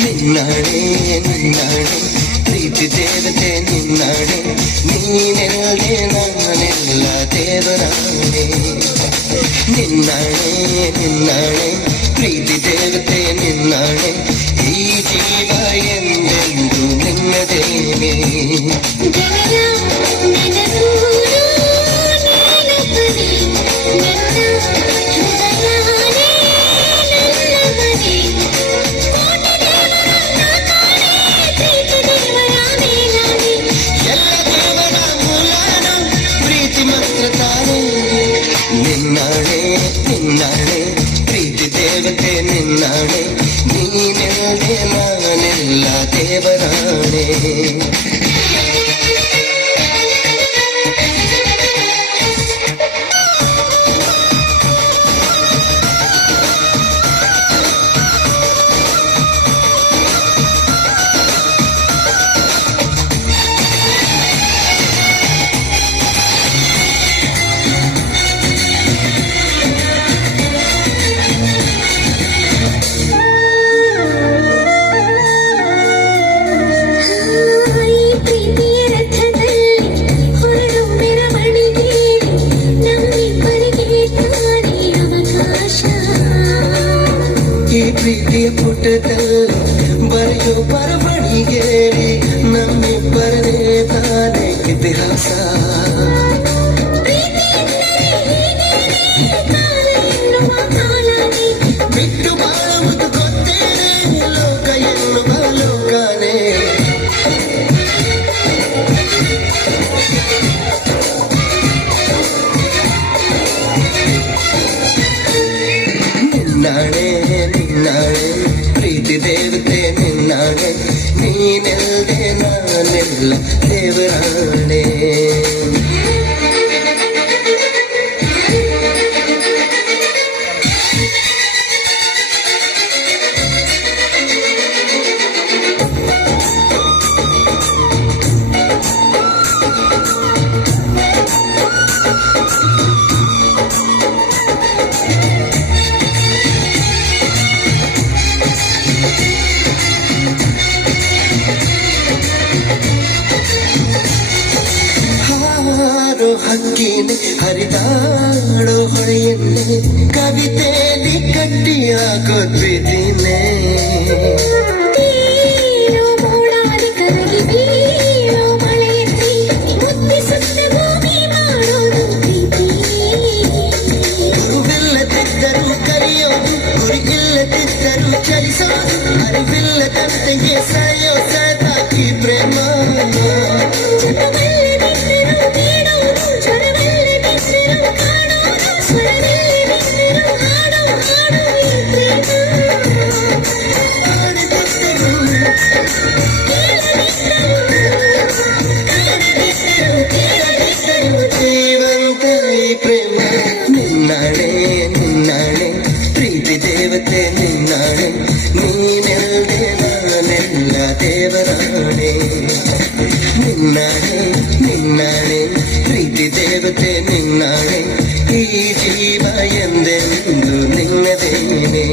നിന്നാടേ നിന്നാടേ പ്രീതി ദേവത്തെ നിന്നാടേ നീനല്ലേ നാനെല്ല ദേവനാടേ നിന്നാടേ നിന്നാടേ പ്രീതി ദേവത്തെ നിന്നാടേ ഈ ജീവ എന്തെന്തു നിന്നതേവേ മാറ്റിമാത്ര താനേ നിന്നാണേ നിന്നാണേ പ്രീതി ദേവത്തെ നിന്നാണേ. നീ നിന്നെ നാനെല്ലാ ദേവനാണേ ಪುಟದಲ್ಲಿ ಬರೆಯೋ ಬರವಣಿಗೆ ನಮ್ಮಿಬ್ಬರೇ ತಾನೇ ಇತಿಹಾಸ. தேவரானே ಹಕ್ಕಿನೆ ಹರಿದಾಡೋ ಹೊಳೆಯನ್ನೇ ಕವಿತೆಯಲ್ಲಿ ಕಟ್ಟಿ ಹಾಕೋದ್ವಿದಿನೇ ತೀರೋ ಮೋಡಾದಿ ಕರಗಿ ಬೀಳೋ ಮಳೆಯಲ್ಲಿ ದೇವರಾಣೆ ನಿನ್ನಾಣೆ ನಿನ್ನಾಣೆ ಪ್ರೀತಿ ದೇವತೆ ನಿನ್ನಾಣೆ ಈ ಜೀವ ಎಂದೆಂದು ನಿನ್ನದೇನೆ